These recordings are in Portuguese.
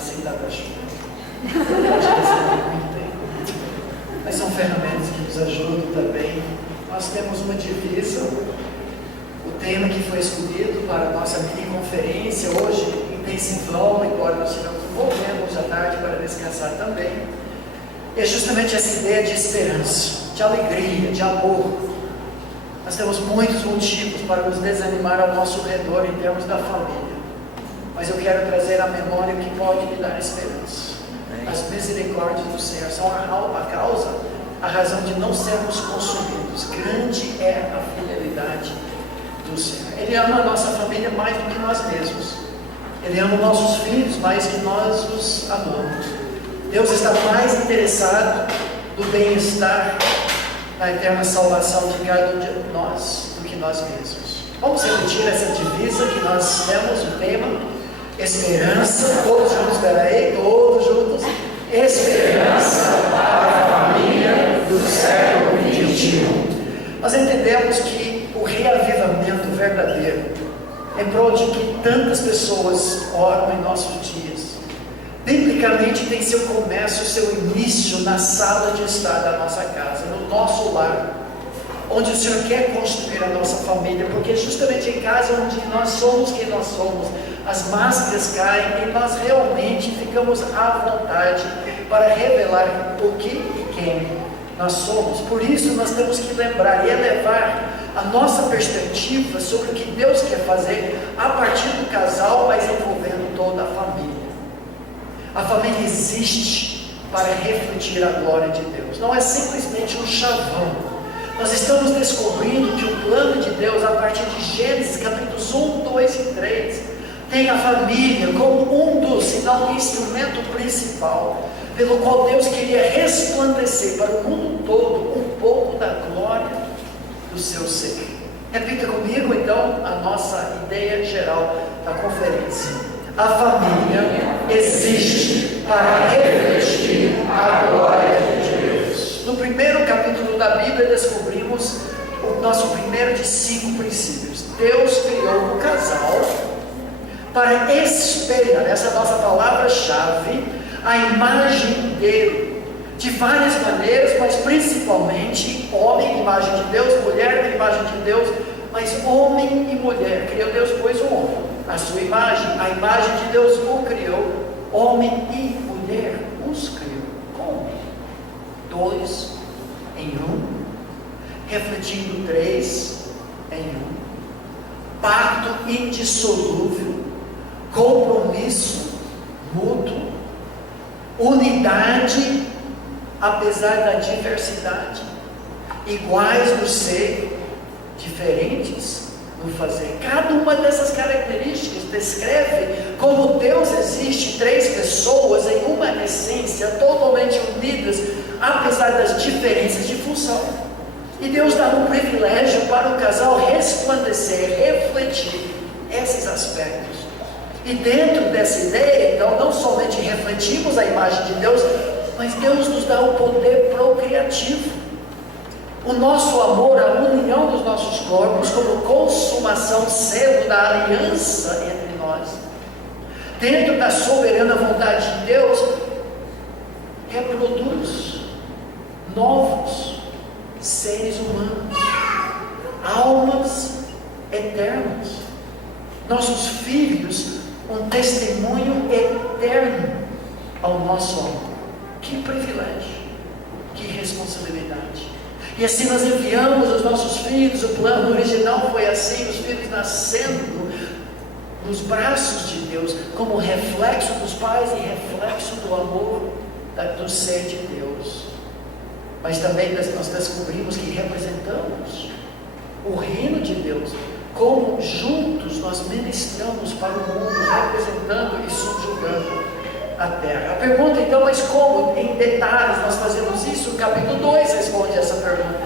sem dar para chuva. Acho que isso é muito tempo. Mas são ferramentas que nos ajudam também. Nós temos uma divisa. O tema que foi escolhido para a nossa mini conferência hoje, intensivão, embora nós tivemos um bom tempo hoje à tarde para descansar também, é justamente essa ideia de esperança, de alegria, de amor. Nós temos muitos motivos para nos desanimar ao nosso redor em termos da família, mas eu quero trazer à memória o que pode me dar esperança. As misericórdias do Senhor são a razão de não sermos consumidos. Grande é a fidelidade do Senhor. Ele ama a nossa família mais do que nós mesmos. Ele ama nossos filhos mais que nós os amamos. Deus está mais interessado no bem-estar, na eterna salvação de cada um de nós do que nós mesmos. Vamos repetir essa divisa que nós temos, o tema: esperança. Todos juntos, espera aí, todos juntos. Esperança para a família do século XXI. Nós entendemos que o reavivamento verdadeiro, em prol de que tantas pessoas oram em nossos dias, biblicamente tem seu começo, seu início na sala de estar da nossa casa, no nosso lar, onde o Senhor quer construir a nossa família, porque é justamente em casa onde nós somos quem nós somos, as máscaras caem e nós realmente ficamos à vontade para revelar o que e quem nós somos. Por isso nós temos que lembrar e elevar a nossa perspectiva sobre o que Deus quer fazer a partir do casal, mas envolvendo toda a família. A família existe para refletir a glória de Deus, não é simplesmente um chavão. Nós estamos descobrindo que o plano de Deus, a partir de Gênesis capítulos 1, 2 e 3, tem a família como um dos, se não o instrumento principal, pelo qual Deus queria resplandecer para o mundo todo um pouco da glória do seu ser. Repita comigo então a nossa ideia geral da conferência. A família existe para refletir a glória de Deus. No primeiro capítulo da Bíblia descobrimos o nosso primeiro de 5 princípios. Deus criou o casal para espelhar, essa nossa palavra-chave, a imagem dele, de várias maneiras, mas principalmente homem, imagem de Deus, mulher, imagem de Deus, mas homem e mulher. Criou Deus, pois, o homem, a sua imagem, a imagem de Deus o criou, homem e mulher os criou. Como? 2 em 1, refletindo 3 em 1, pacto indissolúvel, compromisso mútuo, unidade apesar da diversidade, iguais no ser, diferentes no fazer. Cada uma dessas características descreve como Deus existe, 3 pessoas em uma essência, totalmente unidas, apesar das diferenças de função. E Deus dá um privilégio para o casal resplandecer, refletir esses aspectos. E dentro dessa ideia, então, não somente refletimos a imagem de Deus, mas Deus nos dá o poder procriativo. O nosso amor, a união dos nossos corpos, como consumação, selo da aliança entre nós. Dentro da soberana vontade de Deus, reproduz novos seres humanos, almas eternas. Nossos filhos, um testemunho eterno ao nosso amor. Que privilégio, que responsabilidade. E assim nós enviamos os nossos filhos. O plano original foi assim, os filhos nascendo nos braços de Deus, como reflexo dos pais e reflexo do amor do ser de Deus. Mas também nós descobrimos que representamos o reino de Deus, como juntos nós ministramos para o mundo, representando e subjugando a terra. A pergunta então, mas como em detalhes nós fazemos isso? O capítulo 2 responde essa pergunta.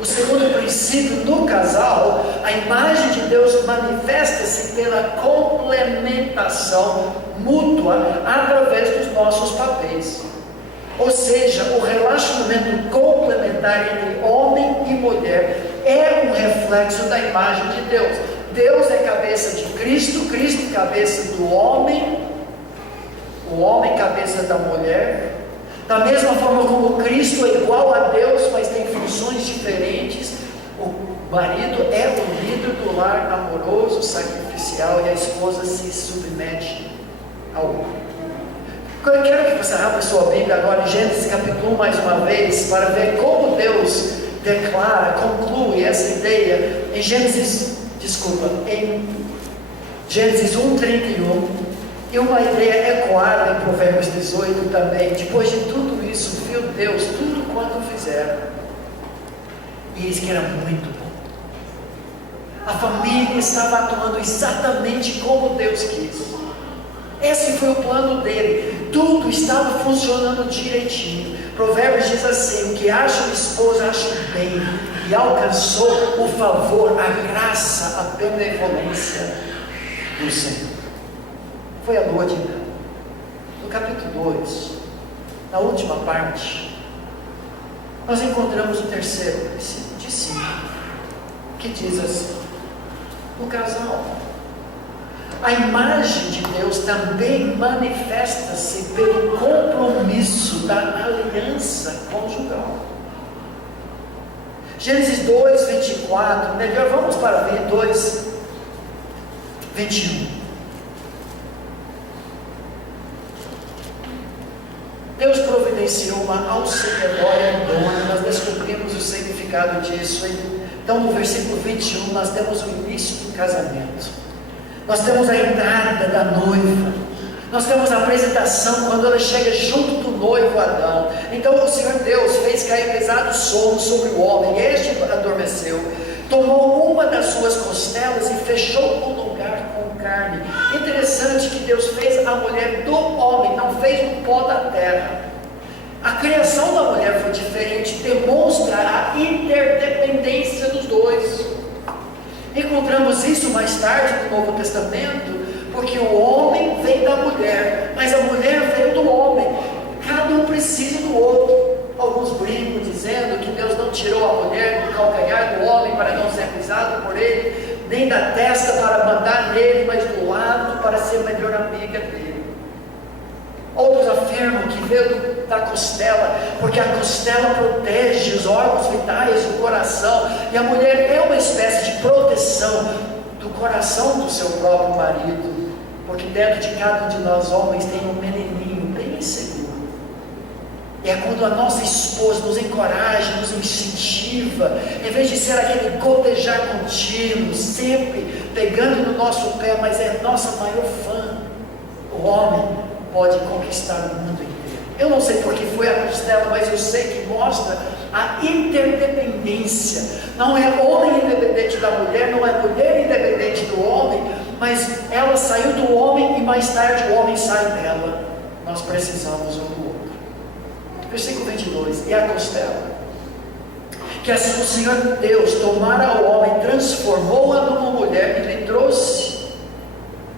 O segundo princípio do casal, a imagem de Deus manifesta-se pela complementação mútua através dos nossos papéis. Ou seja, o relacionamento complementar entre homem e mulher é um reflexo da imagem de Deus. Deus é cabeça de Cristo, Cristo cabeça do homem, o homem cabeça da mulher, da mesma forma como Cristo é igual a Deus, mas tem funções diferentes. O marido é o líder do lar, amoroso, sacrificial, e a esposa se submete ao homem. Eu quero que você abra sua Bíblia agora em Gênesis capítulo 1 mais uma vez, para ver como Deus declara, conclui essa ideia em Gênesis 1:31, e uma ideia ecoada em Provérbios 18 também. Depois de tudo isso, viu Deus tudo quanto fizeram, e eis que era muito bom. A família estava atuando exatamente como Deus quis. Esse foi o plano dele. Tudo estava funcionando direitinho. Provérbios diz assim: o que acha uma esposa acha bem, e alcançou o favor, a graça, a benevolência do Senhor. Foi a lua de mel. No capítulo 2, na última parte, nós encontramos o terceiro princípio de 5, que diz assim: o casal. A imagem de Deus também manifesta-se pelo compromisso da aliança conjugal. Gênesis 2:24, melhor, vamos para 2:21. Deus providenciou uma auxiliadora idônea. Nós descobrimos o significado disso. Então, no versículo 21, nós temos o início do casamento. Nós temos a entrada da noiva. Nós temos a apresentação quando ela chega junto do noivo Adão. Então o Senhor Deus fez cair pesado sono sobre o homem, e este adormeceu. Tomou uma das suas costelas e fechou o lugar com carne. Interessante que Deus fez a mulher do homem, não fez do pó da terra. A criação da mulher foi diferente, demonstra a interdependência dos dois. Encontramos isso mais tarde no Novo Testamento, porque o homem vem da mulher, mas a mulher veio do homem. Cada um precisa do outro. Alguns brincam dizendo que Deus não tirou a mulher do calcanhar do homem para não ser pisado por ele, nem da testa para mandar nele, mas do lado para ser a melhor amiga dele. Outros afirmam que veio da costela, porque a costela protege os órgãos vitais do coração, e a mulher é uma espécie de proteção do coração do seu próprio marido, porque dentro de cada um de nós homens tem um menininho bem inseguro. E é quando a nossa esposa nos encoraja, nos incentiva, em vez de ser aquele gotejar contínuo, sempre pegando no nosso pé, mas é nossa maior fã, o homem pode conquistar o mundo inteiro. Eu não sei porque foi a costela, mas eu sei que mostra a interdependência. Não é homem independente da mulher, não é mulher independente do homem, mas ela saiu do homem e mais tarde o homem sai dela. Nós precisamos um do outro. Versículo 22, e a costela, que assim o Senhor Deus tomara o homem, transformou-a numa mulher e lhe trouxe.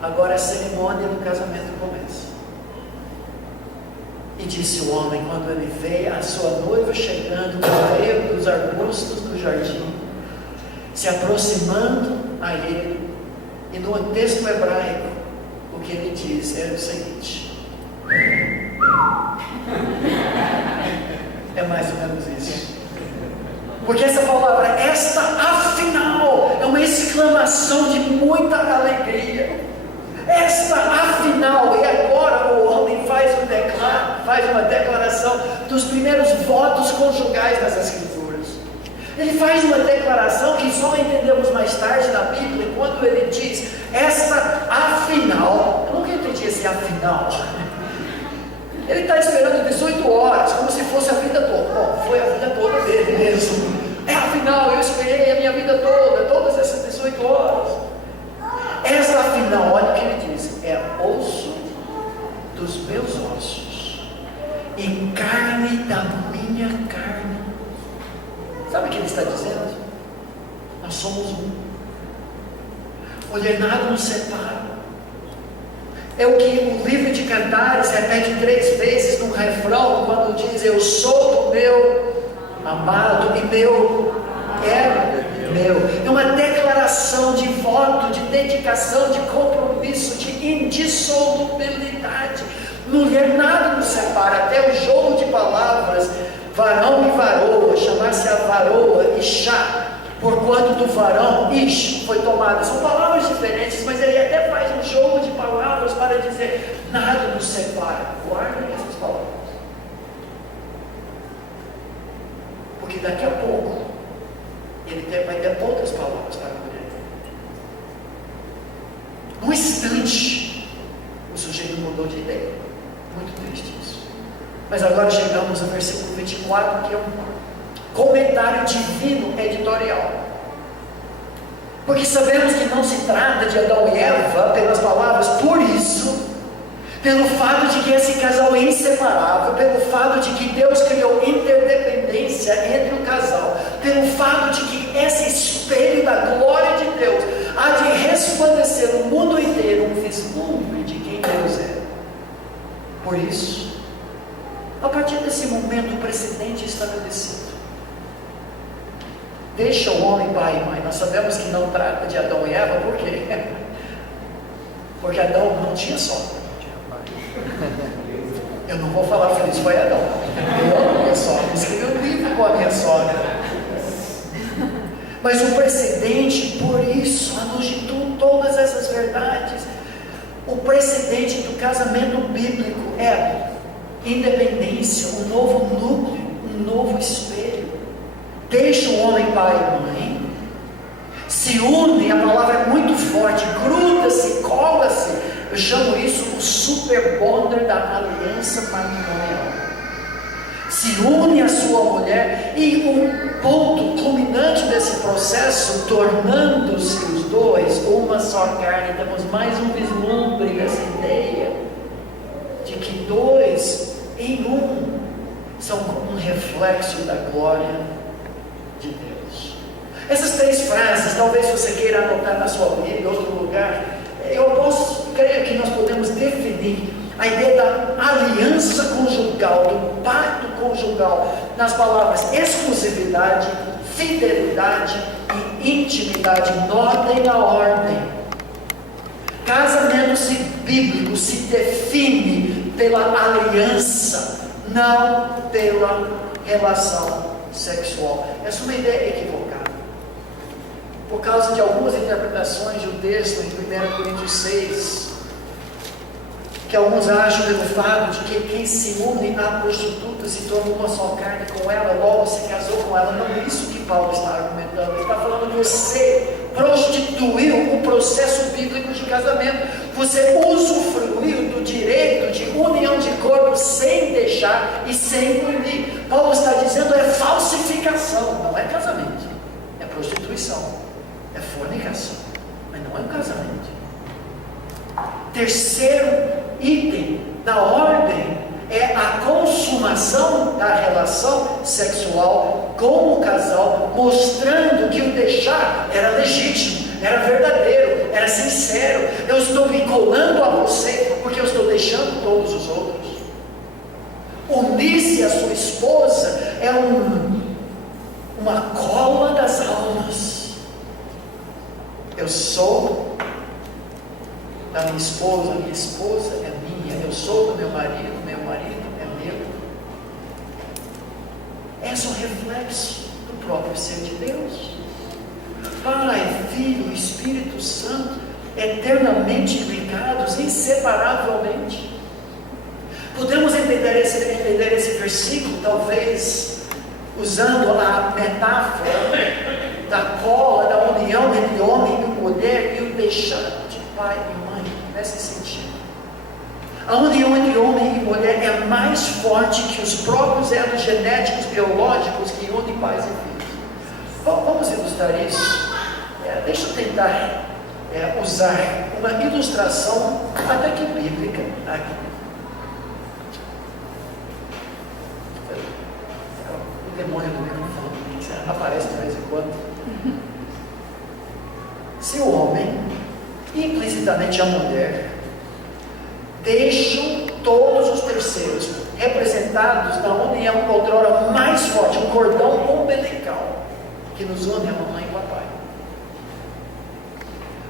Agora a cerimônia do casamento começa. E disse o homem, quando ele vê a sua noiva chegando no meio dos arbustos do jardim, se aproximando a ele, e no texto hebraico, o que ele diz é o seguinte: é mais ou menos isso. Porque essa palavra, esta afinal, é uma exclamação de muita alegria. Esta afinal, e agora o homem faz uma declaração dos primeiros votos conjugais das Escrituras. Ele faz uma declaração que só entendemos mais tarde na Bíblia, quando ele diz, esta afinal. Eu nunca entendi esse afinal. Ele está esperando 18 horas, como se fosse a vida toda. Bom, foi a vida toda dele mesmo. É afinal, eu esperei a minha vida toda, todas essas 18 horas. Essa afinal, olha o que ele diz, é osso dos meus ossos e carne da minha carne. Sabe o que ele está dizendo? Nós somos um. Mulher, nada nos separa. É o que o livro de Cantares repete 3 vezes no refrão, quando diz, eu sou do meu amado e meu é meu. É uma declaração de voto, de dedicação, de compromisso, de indissolubilidade. mulher, nada nos separa. Até o jogo de palavras, varão e varoa, chamar-se a varoa, Ishá, porquanto do varão, Ish, foi tomada. São palavras diferentes, mas ele até faz um jogo de palavras para dizer, nada nos separa. Guardem essas palavras. Porque daqui a pouco, vai ter outras palavras para a mulher. Num instante, o sujeito mudou de ideia. Muito triste isso. Mas agora chegamos ao versículo 24, que é um comentário divino editorial. Porque sabemos que não se trata de Adão e Eva pelas palavras, por isso, pelo fato de que esse casal é inseparável, pelo fato de que Deus criou interdependência entre o casal, pelo fato de que esse espelho da glória de Deus há de resplandecer no mundo inteiro um vislumbre de quem Deus é. Por isso, a partir desse momento, o precedente estabelecido. Deixa o homem pai e mãe. Nós sabemos que não trata de Adão e Eva, por quê? Porque Adão não tinha sogra. Eu não vou falar feliz foi Adão. Eu amo minha sogra, escrevi um livro com a minha sogra. Mas o precedente, por isso, à luz de todas essas verdades, o precedente do casamento bíblico é independência, um novo núcleo, um novo espelho. Deixa o homem pai e mãe, se une, a palavra é muito forte, gruda-se, cola-se. Eu chamo isso o super bonder da aliança matrimonial. Se une a sua mulher, e o ponto culminante desse processo, tornando-se os dois uma só carne. Temos mais um vislumbre dessa ideia de que dois em um são como um reflexo da glória de Deus. Essas três frases, talvez você queira anotar na sua Bíblia, em outro lugar, creio que nós podemos definir a ideia da aliança conjugal, do pacto conjugal, nas palavras exclusividade, fidelidade e intimidade. Notem a ordem. Casamento bíblico se define pela aliança, não pela relação sexual. Essa é uma ideia equivocada. Por causa de algumas interpretações de um texto em 1 Coríntios 6, que alguns acham pelo fato de que quem se une à prostituta se torna uma só carne com ela, logo se casou com ela. Não é isso que Paulo está argumentando. Ele está falando que você prostituiu o processo bíblico de casamento. Você usufruiu do direito de união de corpo sem deixar e sem unir. Paulo está dizendo é falsificação, não é casamento, é prostituição, é fornicação, mas não é um casamento. Terceiro item da ordem é a consumação da relação sexual com o casal, mostrando que o deixar era legítimo, era verdadeiro, era sincero. Eu estou me colando a você porque eu estou deixando todos os outros. Unir-se à sua esposa é uma cola das almas. Eu sou da minha esposa é minha. Eu sou do meu marido é meu. É um reflexo do próprio ser de Deus. Pai, Filho, Espírito Santo, eternamente ligados, inseparavelmente. Podemos entender esse versículo, talvez, usando a metáfora da cola, da união entre homem e mulher e o deixar de pai e mãe, nesse sentido. A união entre homem e mulher é mais forte que os próprios elos genéticos biológicos que unem pais e filhos. Vamos ilustrar isso? Deixa eu tentar usar uma ilustração até que bíblica aqui. O demônio do microfone aparece de vez em quando. Se o homem, implicitamente a mulher, deixam todos os terceiros representados na união outrora mais forte, um cordão umbilical que nos une a mamãe e papai.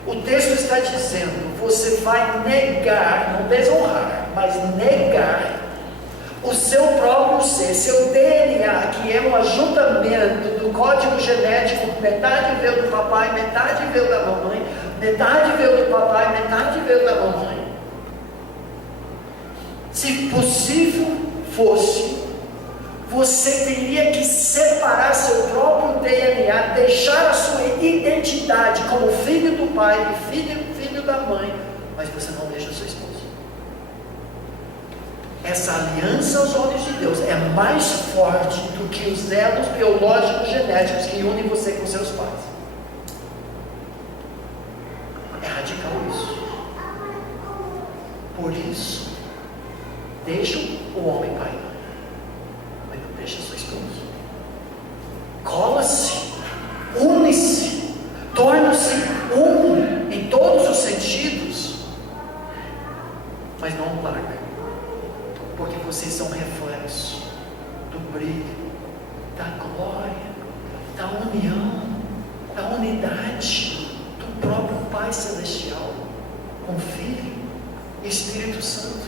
O texto está dizendo, você vai negar, não desonrar, mas negar seu próprio ser, seu DNA, que é um ajuntamento do código genético, metade veio do papai, metade veio da mamãe, metade veio do papai, metade veio da mamãe. Se possível fosse, você teria que separar seu próprio DNA, deixar a sua identidade como filho do pai e filho da mãe, mas você não deixa a sua esposa. Essa aliança aos olhos de Deus é mais forte do que os elos biológicos genéticos que unem você com seus pais. É radical isso. Por isso, deixa o homem pai, mas não deixa a sua esposa. Cola-se, une-se, torna-se um em todos os sentidos, mas não larga. Porque vocês são reflexo do brilho, da glória, da união, da unidade do próprio Pai Celestial com o Filho e Espírito Santo.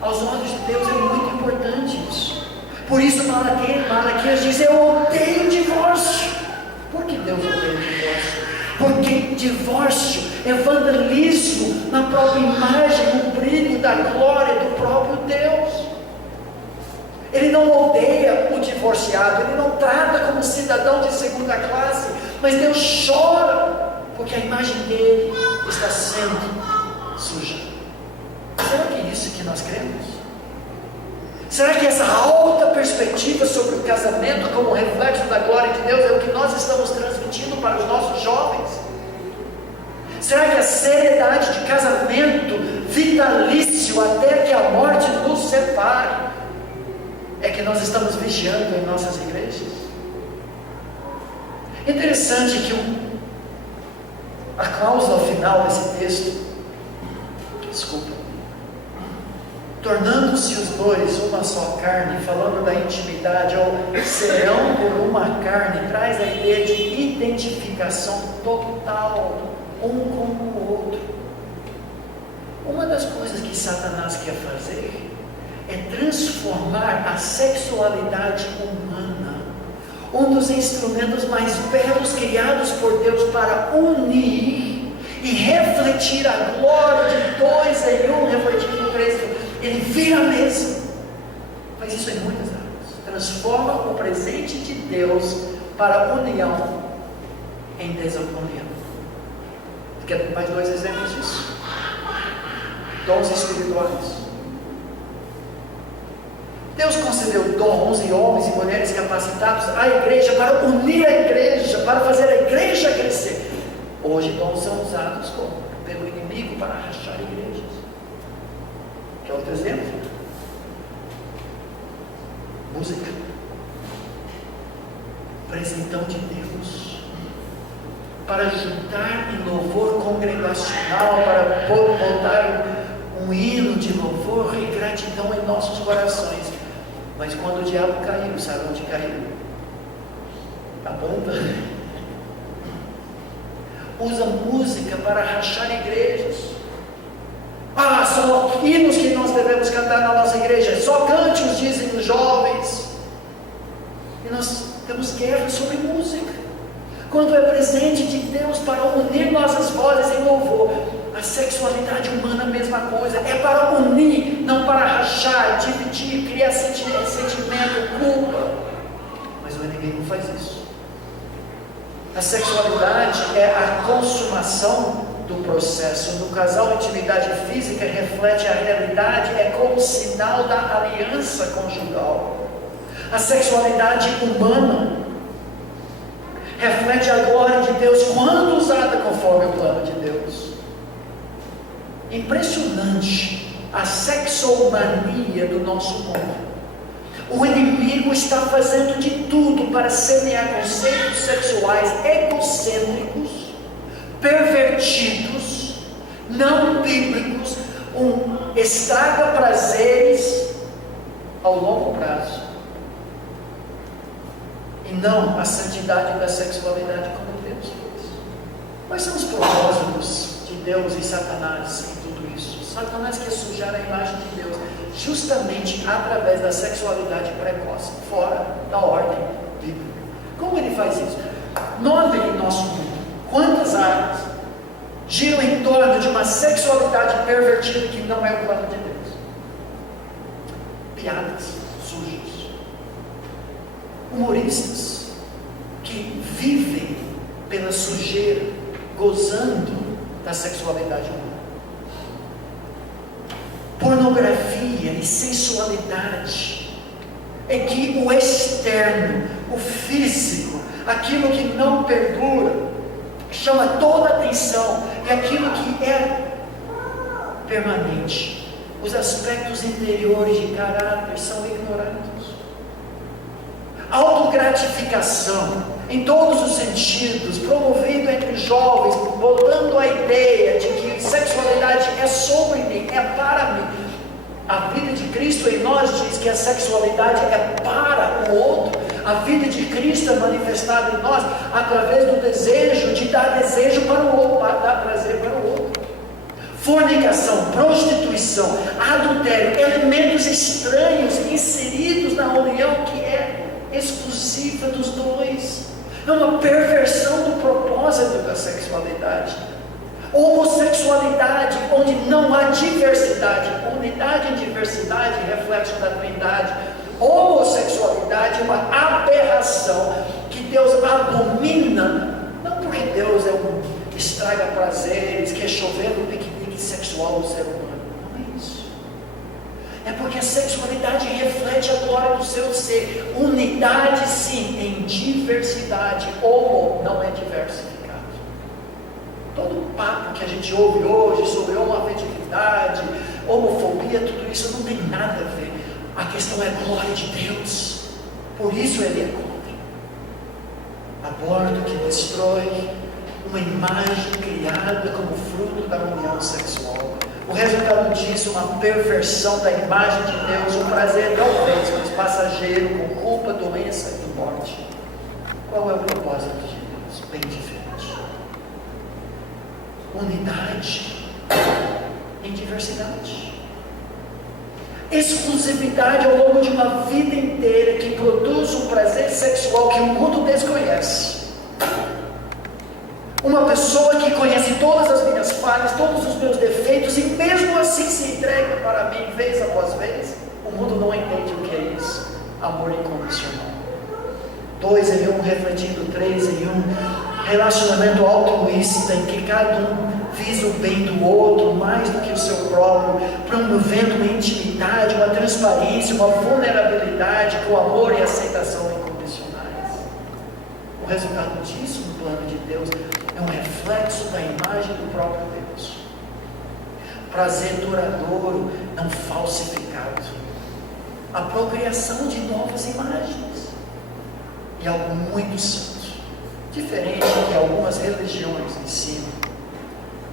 Aos olhos de Deus é muito importante isso. Por isso Malaquias diz: eu odeio divórcio. Por que Deus odeia divórcio? Porque divórcio é vandalismo na própria imagem, no brilho da glória do próprio Deus. Ele não odeia o divorciado, ele não trata como cidadão de segunda classe, mas Deus chora porque a imagem dele está sendo suja. Será que é isso que nós cremos? Será que essa alta perspectiva sobre o casamento como reflexo da glória de Deus é o que nós estamos transmitindo para os nossos jovens? Será que a seriedade de casamento vitalício até que a morte nos separe é que nós estamos vigiando em nossas igrejas? Interessante que a cláusula final desse texto, tornando-se os dois uma só carne, falando da intimidade, ou serão por uma carne, traz a ideia de identificação total, um com o outro. Uma das coisas que Satanás quer fazer é transformar a sexualidade humana, um dos instrumentos mais belos criados por Deus para unir e refletir a glória de dois em um, refletindo no Cristo. Ele vira a mesa, faz isso em muitas áreas, transforma o presente de Deus para união em desunião. Quer mais dois exemplos disso? Dons espirituais. Deus concedeu dons e homens e mulheres capacitados à igreja para unir a igreja, para fazer a igreja crescer. Hoje dons são usados pelo inimigo para rachar igrejas. Quer outro exemplo? Música. Presentão de Deus para juntar em louvor congregacional, para botar um hino de louvor e gratidão em nossos corações. Mas quando o diabo caiu, sabe onde caiu? Na banda. Usa música para rachar igrejas. São hinos que nós devemos cantar na nossa igreja. Só cante os, dizem os jovens. E nós temos guerra sobre música. Quando é presente de Deus para unir nossas vozes em louvor. A sexualidade humana a mesma coisa. É para unir, não para rachar, dividir, criar sentimento, culpa. Mas o inimigo faz isso. A sexualidade é a consumação do processo. No casal, a intimidade física reflete a realidade, é como sinal da aliança conjugal. A sexualidade humana reflete a glória de Deus quando usada conforme o plano de Deus. Impressionante a sexomania do nosso mundo. O inimigo está fazendo de tudo para semear conceitos sexuais egocêntricos, pervertidos, não bíblicos, estraga prazeres ao longo prazo, e não a santidade da sexualidade como Deus fez. Quais são os propósitos de Deus e Satanás em tudo isso? Satanás quer sujar a imagem de Deus. justamente através da sexualidade precoce, fora da ordem bíblica. Como ele faz isso? Notem em nosso mundo quantas áreas giram em torno de uma sexualidade pervertida que não é o plano de Deus. Piadas sujas, humoristas que vivem pela sujeira, gozando da sexualidade humana. Pornografia e sensualidade é que o externo, o físico, aquilo que não perdura, chama toda a atenção, e aquilo que é permanente. Os aspectos interiores de caráter são ignorados. Autogratificação, em todos os sentidos, promovido entre os jovens, botando a ideia de que sexualidade é sobre mim, é para mim. A vida de Cristo em nós diz que a sexualidade é para o outro. A vida de Cristo é manifestada em nós através do desejo de dar desejo para o outro, para dar prazer para o outro. Fornicação, prostituição, adultério, elementos estranhos inseridos na união que é exclusiva dos dois. É uma perversão do propósito da sexualidade. Homossexualidade, onde não há diversidade, unidade em diversidade, reflexo da Trindade. Homossexualidade é uma aberração que Deus abomina, não porque Deus estraga prazeres, quer chover no piquenique sexual do ser humano, não é isso. É porque a sexualidade reflete a glória do seu ser. Unidade sim, em diversidade. Homo não é diversificado. Todo o papo que a gente ouve hoje sobre homoafetividade, homofobia, tudo isso não tem nada a ver. A questão é a glória de Deus. Por isso ele é contra. Aborto que destrói uma imagem criada como fruto da união sexual. O resultado disso é uma perversão da imagem de Deus, um prazer talvez, mas passageiro, com culpa, doença e morte. Qual é o propósito de Deus? Bem diferente. Unidade em diversidade. Exclusividade ao longo de uma vida inteira que produz um prazer sexual que o mundo desconhece. Uma pessoa que conhece todas as minhas falhas, todos os meus defeitos, e mesmo assim se entrega para mim vez após vez. O mundo não entende o que é isso. Amor incondicional. 2 em 1, refletindo 3 em 1. Relacionamento altruísta, em que cada um visa o bem do outro mais do que o seu próprio, promovendo uma intimidade, uma transparência, uma vulnerabilidade com amor e aceitação incondicionais. O resultado disso no plano de Deus é um reflexo da imagem do próprio Deus. Prazer duradouro, não falsificado. A procriação de novas imagens. E algo muito santo. Diferente do que algumas religiões ensinam,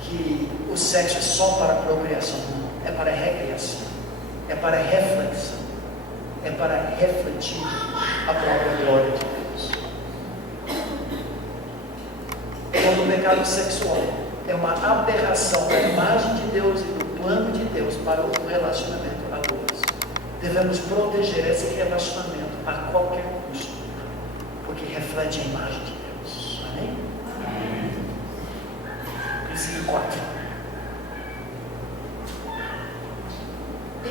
que o sexo é só para procriação. Não, é para recriação. É para reflexão. É para refletir a própria glória de Deus. Todo pecado sexual é uma aberração da imagem de Deus e do plano de Deus para o relacionamento a dois. Devemos proteger esse relacionamento a qualquer custo, porque reflete a imagem de Deus. Amém? Princípio 4.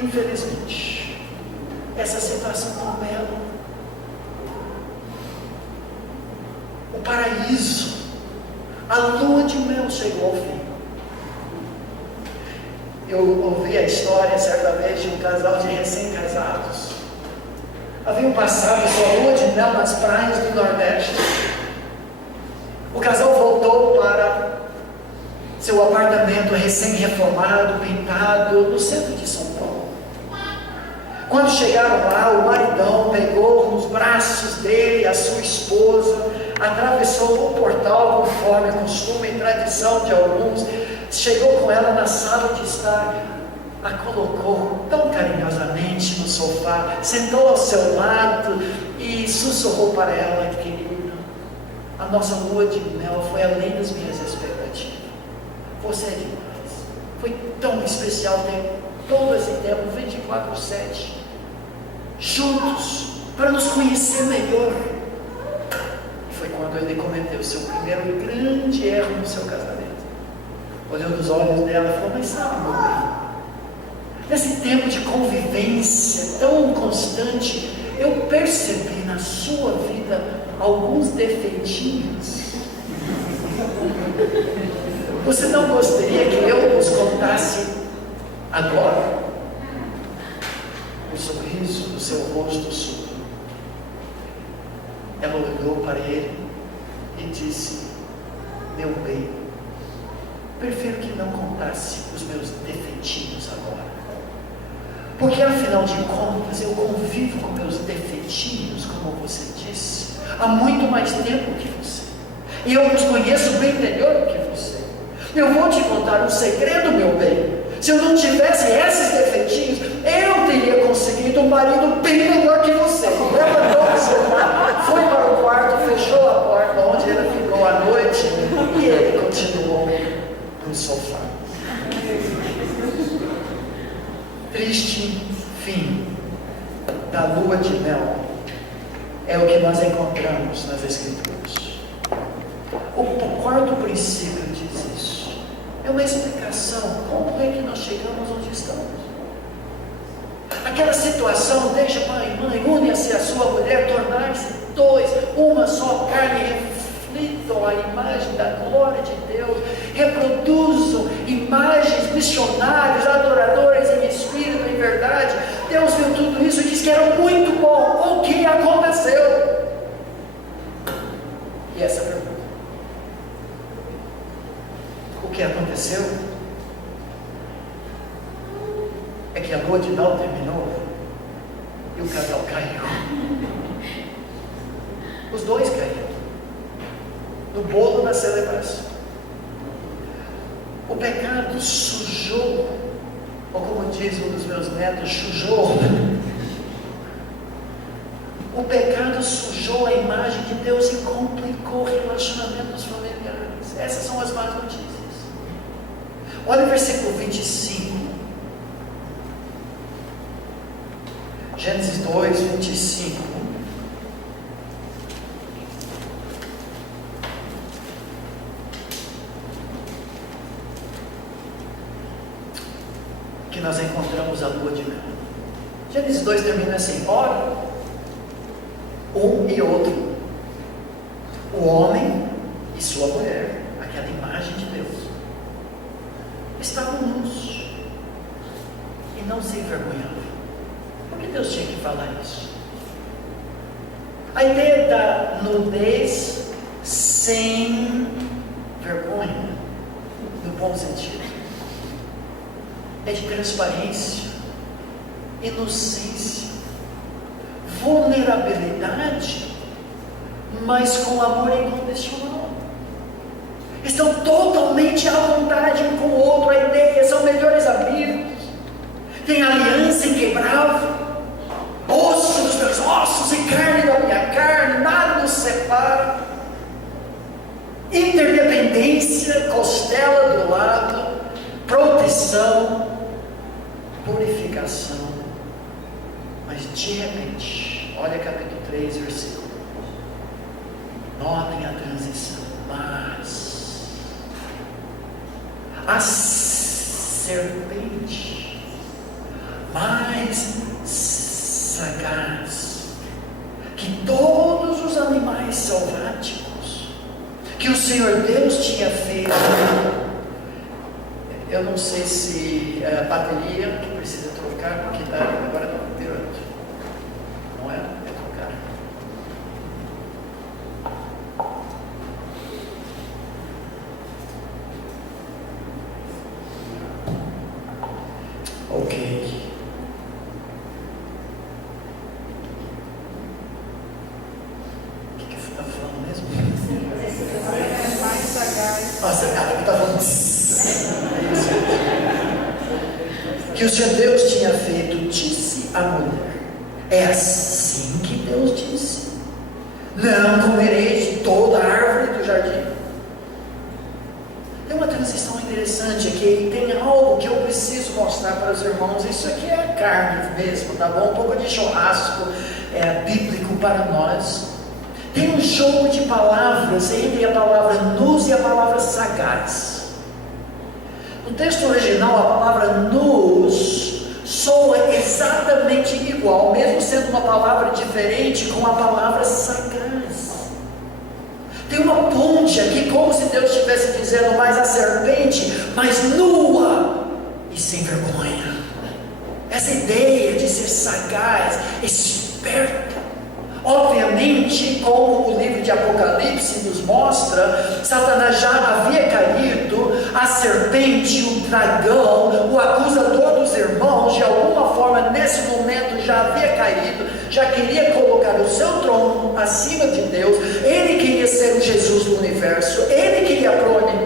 Infelizmente, essa situação tão bela, o paraíso, a lua de mel chegou ao fim. Eu ouvi a história certa vez de um casal de recém-casados. Haviam passado sua lua de mel nas praias do Nordeste. O casal voltou para seu apartamento recém-reformado, pintado, no centro de São Paulo. Quando chegaram lá, o maridão pegou nos braços dele a sua esposa, atravessou o portal conforme a costume e tradição de alguns, chegou com ela na sala de estar, a colocou tão carinhosamente no sofá, sentou ao seu lado e sussurrou para ela: querida, a nossa lua de mel foi além das minhas expectativas. Você é demais. Foi tão especial ter todo esse tempo, 24/7, juntos, para nos conhecer melhor. E foi quando ele cometeu o seu primeiro e grande erro no seu casamento. Olhou nos olhos dela e falou: mas sabe, meu bem, nesse tempo de convivência tão constante, eu percebi na sua vida alguns defeitinhos. Você não gostaria que eu os contasse agora? O sorriso do seu rosto sumiu. Ela olhou para ele e disse: meu bem, prefiro que não contasse os meus defeitinhos agora, porque afinal de contas eu convivo com meus defeitinhos, como você disse, há muito mais tempo que você, e eu os conheço bem melhor do que você. Eu vou te contar um segredo, meu bem. Se eu não tivesse esses defeitinhos, eu teria conseguido um marido bem melhor que você. Levantou-se, foi para o quarto, fechou a porta onde ele ficou à noite, e ele continuou no sofá. Triste fim da lua de mel é o que nós encontramos nas Escrituras. O quarto princípio diz isso. É uma explicação. Como é que nós chegamos onde estamos? Aquela situação, deixa pai e mãe, une-se a sua mulher, tornar-se dois, uma só carne, reflitam a imagem da glória de Deus, reproduzam imagens missionárias, adoradoras em espírito, em verdade. Deus viu tudo isso e disse que era muito bom. O que aconteceu? E essa pergunta: o que aconteceu é que a lua de mel terminou e o casal caiu. Os dois caíram no bolo da celebração. O pecado sujou, ou como diz um dos meus netos, sujou. O pecado sujou a imagem de Deus e complicou relacionamentos familiares. Essas são as más notícias. Olha o versículo 25. Gênesis 2, 25. Que nós encontramos a lua de mel. Gênesis 2 termina assim: ora, um e outro, o homem e sua mulher, aquela imagem de Deus, estavam nus e não se envergonhavam. Por que Deus tinha que falar isso? A ideia da nudez sem vergonha, no bom sentido, é de transparência, inocência, vulnerabilidade, mas com amor incondicional. Estão totalmente à vontade um com o outro. A ideia, são melhores amigos, tem aliança inquebrável, osso dos meus ossos e carne da minha carne, nada nos separa. Interdependência, costela do lado, proteção, purificação. Mas de repente, olha capítulo 3, versículo 1. Notem a transição. Mas a serpente, mais sagaz que todos os animais selváticos que o Senhor Deus tinha feito. Eu não sei se é a bateria que precisa trocar, porque está agora está virando. Não é? É trocar. Ok. O que você está falando mesmo? Nossa, cara, que está falando. Que o Senhor Deus tinha feito, disse a mulher. É assim que Deus disse: não comereis de toda a árvore do jardim. Tem uma transição ainda interessante é que tem algo que eu preciso mostrar para os irmãos. Isso aqui é carne mesmo, tá bom? Um pouco de churrasco bíblico para nós. Tem um jogo de palavras entre a palavra nous e a palavra sagaz. No texto original, a palavra nous soa exatamente igual, mesmo sendo uma palavra diferente, com a palavra sagaz. Tem uma ponte aqui, como se Deus estivesse dizendo, mas a serpente, mais nua e sem vergonha. Essa ideia de ser sagaz, esperto. Obviamente, como o livro de Apocalipse nos mostra, Satanás já havia caído, a serpente, o dragão, o acusador dos irmãos, de alguma forma, nesse momento já havia caído, já queria colocar o seu trono acima de Deus, ele queria ser o Jesus do universo, ele queria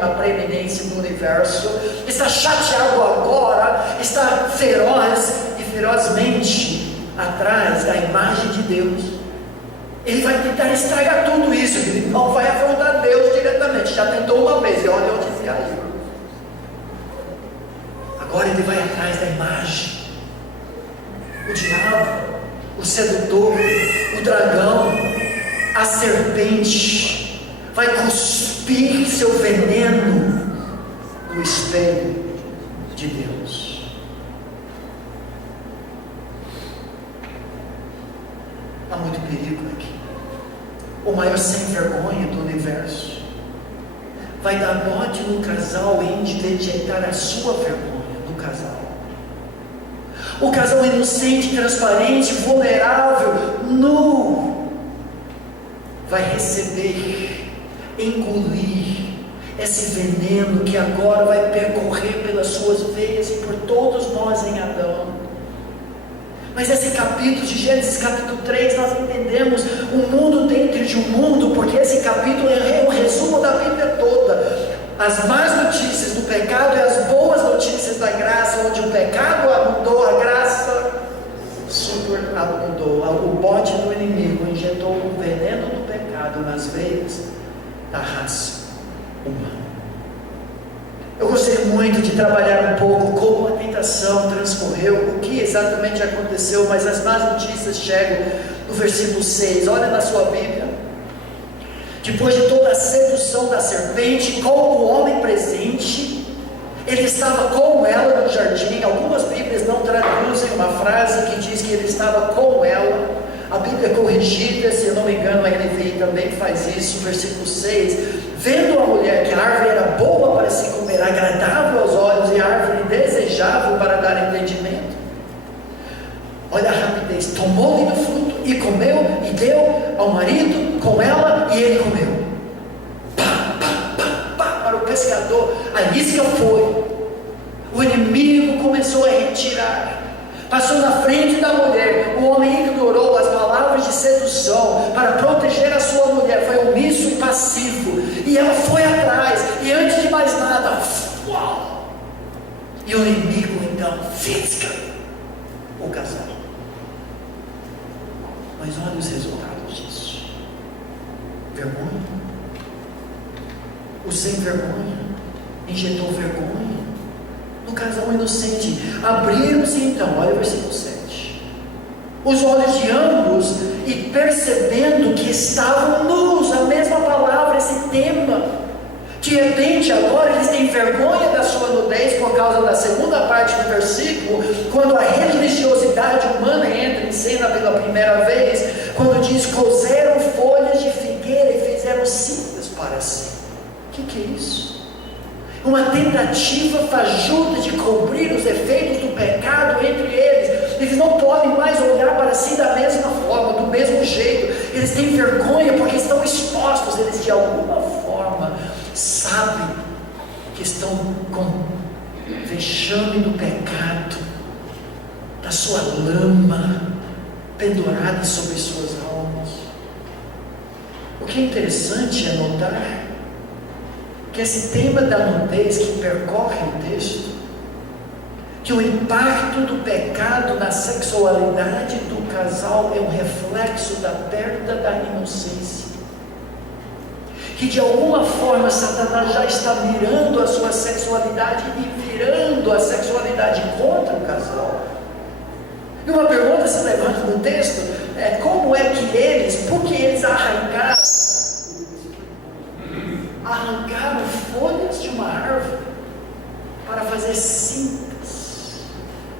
a preeminência do universo, está chateado agora, está feroz e ferozmente atrás da imagem de Deus. Ele vai tentar estragar tudo isso, ele não vai afrontar Deus diretamente, já tentou uma vez, e olha onde se caiu. Agora ele vai atrás da imagem. O diabo, o sedutor, o dragão, a serpente, vai cuspir seu veneno no espelho de Deus. Há muito perigo aqui. O maior sem vergonha do universo vai dar bote no casal em injetar a sua vergonha no casal. O casal inocente, transparente, vulnerável, nu, vai receber, engolir esse veneno que agora vai percorrer pelas suas veias e por todos nós em Adão. Mas esse capítulo de Gênesis capítulo 3, nós entendemos um mundo dentro de um mundo, porque esse capítulo é o resumo da Bíblia toda. As más notícias do pecado e as boas notícias da graça, onde o pecado abundou, a graça superabundou. O bote do inimigo injetou o veneno do pecado nas veias da raça humana. Eu gostaria muito de trabalhar um pouco como a tentação transcorreu, o que exatamente aconteceu, mas as más notícias chegam no versículo 6, olha na sua Bíblia. Depois de toda a sedução da serpente, com o homem presente, ele estava com ela no jardim. Algumas Bíblias não traduzem uma frase que diz que ele estava com ela. A Bíblia corrigida, se eu não me engano, a NVI também faz isso, versículo 6. Vendo a mulher que a árvore era boa para se comer, agradável aos olhos e a árvore desejável para dar entendimento. Olha a rapidez, tomou-lhe do fruto e comeu e deu ao marido com ela e ele comeu. Pá, pá, pá, pá, para o pescador, a isca foi. O inimigo começou a retirar. Passou na frente da mulher, o homem ignorou as palavras de sedução para proteger a sua mulher, foi omisso e passivo, e ela foi atrás, e antes de mais nada, uau! E o inimigo então fisga o casal. Mas olha os resultados disso: vergonha. O sem vergonha injetou vergonha no casal inocente. Abriram-se então, olha o versículo 7, os olhos de ambos, e percebendo que estavam nus, a mesma palavra, esse tema. De repente agora eles têm vergonha da sua nudez por causa da segunda parte do versículo, quando a religiosidade humana entra em cena pela primeira vez, quando diz: cozeram folhas de figueira e fizeram cintas para si. O que é isso? Uma tentativa fajuta de cobrir os efeitos do pecado entre eles. Eles não podem mais olhar para si da mesma forma, do mesmo jeito. Eles têm vergonha porque estão expostos. Eles de alguma forma sabem que estão com vexame do pecado, da sua lama pendurada sobre suas almas. O que é interessante é notar que esse tema da nudez que percorre o texto, que o impacto do pecado na sexualidade do casal é um reflexo da perda da inocência. que de alguma forma Satanás já está mirando a sua sexualidade e virando a sexualidade contra o casal. E uma pergunta se levanta no texto, como é que eles, porque eles arrancaram folhas de uma árvore para fazer cintas,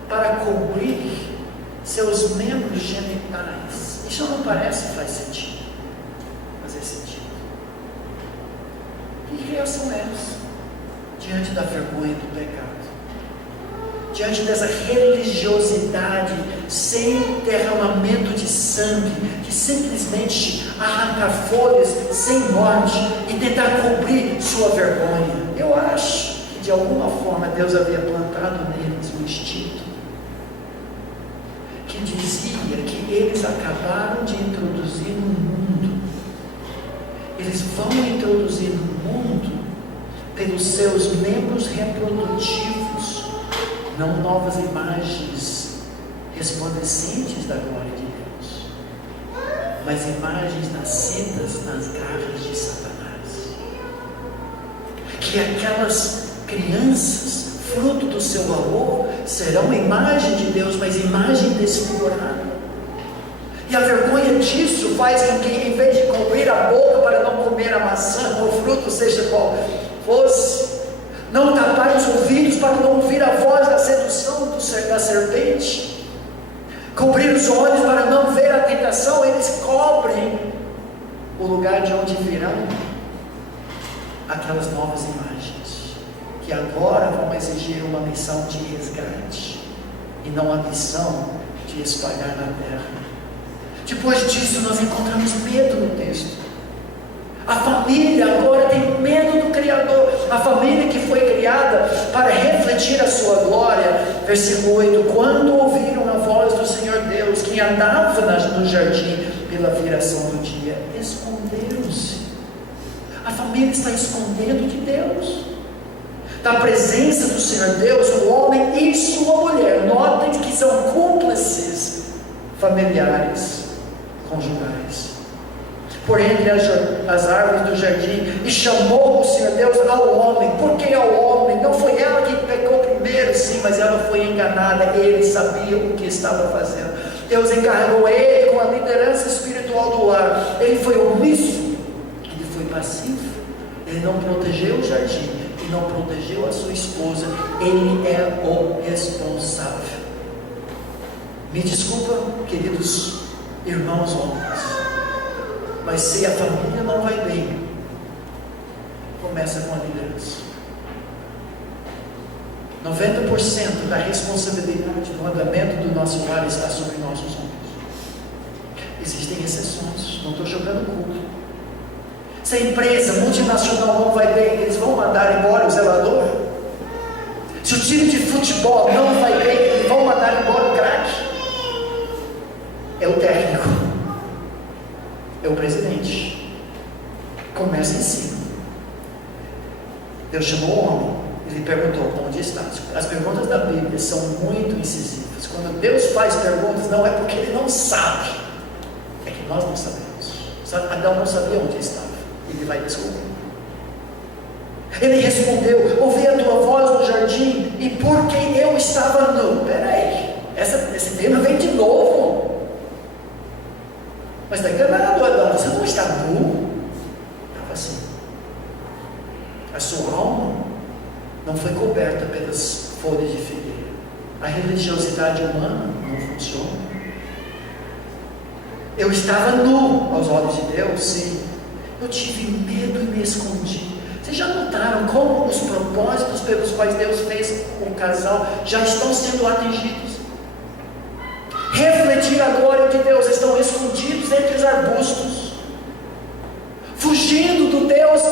para cobrir seus membros genitais? Isso não parece fazer sentido. Que reação é essa? Diante da vergonha do pecado, diante dessa religiosidade sem derramamento de sangue, que simplesmente arranca folhas sem morte e tentar cobrir sua vergonha. Eu acho que de alguma forma Deus havia plantado neles um instinto que dizia que eles acabaram de introduzir no mundo. Eles vão introduzir no mundo, pelos seus membros reprodutivos, não novas imagens resplandecentes da glória de Deus, mas imagens nascidas nas garras de Satanás. Que aquelas crianças, fruto do seu amor, serão imagem de Deus, mas imagem desfigurada. E a vergonha disso faz com que, em vez de cobrir a boca para não comer a maçã ou fruto, seja qual fosse, não tapar os ouvidos para não ouvir a voz da sedução da serpente, cobrir os olhos para não ver a tentação, eles cobrem o lugar de onde virão aquelas novas imagens, que agora vão exigir uma missão de resgate, e não a missão de espalhar na terra. Depois disso nós encontramos medo no texto. A família agora tem medo do Criador. A família que foi criada para refletir a sua glória. Versículo 8: quando ouviram a voz do Senhor Deus, que andava no jardim pela viração do dia, esconderam-se. A família está escondendo de Deus, da presença do Senhor Deus. O homem e sua mulher, notem que são cúmplices familiares, conjugais, por entre as árvores do jardim, e chamou o Senhor Deus ao homem. Por que ao homem? Não foi ela que pecou primeiro, sim, mas ela foi enganada. Ele sabia o que estava fazendo. Deus encarregou ele com a liderança espiritual do lar. Ele foi omisso, ele foi passivo, ele não protegeu o jardim e não protegeu a sua esposa. Ele é o responsável. Me desculpa, queridos irmãos homens, mas se a família não vai bem, começa com a liderança. 90% da responsabilidade do andamento do nosso lar está sobre nossos ombros. Existem exceções, não estou jogando culpa. Se a empresa multinacional não vai bem, eles vão mandar embora o zelador. Se o time de futebol não vai bem, eles vão mandar embora o craque. É o técnico, é o presidente. Começa em cima. Deus chamou o homem, ele perguntou: onde estás? As perguntas da Bíblia são muito incisivas. Quando Deus faz perguntas, não é porque ele não sabe, é que nós não sabemos. Adão não sabia onde estava, ele vai descobrir. Ele respondeu: ouvi a tua voz no jardim, e porque eu estava nu. Peraí, esse tema vem de novo. Mas está enganado, Adão, você não está nu? Estava assim. A sua alma não foi coberta pelas folhas de figueira. A religiosidade humana não funciona. Eu estava nu aos olhos de Deus, sim. Eu tive medo e me escondi. Vocês já notaram como os propósitos pelos quais Deus fez o casal já estão sendo atingidos? Refletir a glória de Deus, estão escondidos entre os arbustos, fugindo do Deus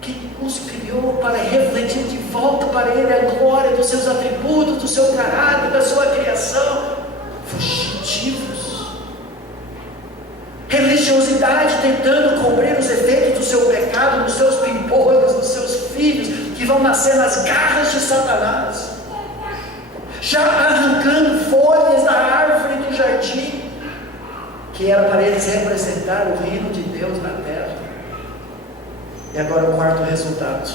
que os criou para refletir de volta para Ele a glória dos seus atributos, do seu caráter, da sua criação. Fugitivos. Religiosidade tentando cobrir os efeitos do seu pecado nos seus pimpolhos, nos seus filhos que vão nascer nas garras de Satanás, já arrancando folhas da árvore do jardim, que era para eles representar o reino de Deus na terra. E agora o quarto resultado: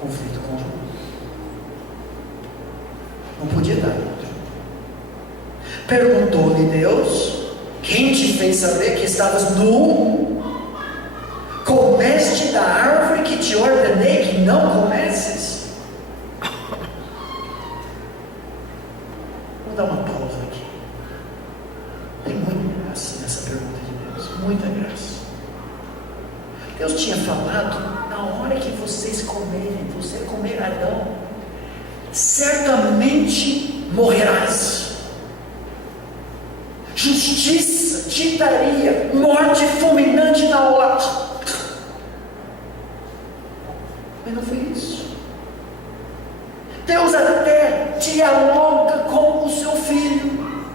conflito conjugal. Não podia dar outro. Perguntou-lhe Deus: quem te fez saber que estavas nu? Comeste da árvore que te ordenei que não comesses? Vou dar uma pausa aqui. Tem muita graça nessa pergunta de Deus, muita graça. Deus tinha falado: na hora que vocês comerem, você comer Adão, certamente morrerás. Justiça te daria morte fulminante na hora. Mas não foi isso. Deus até dialoga com o seu filho.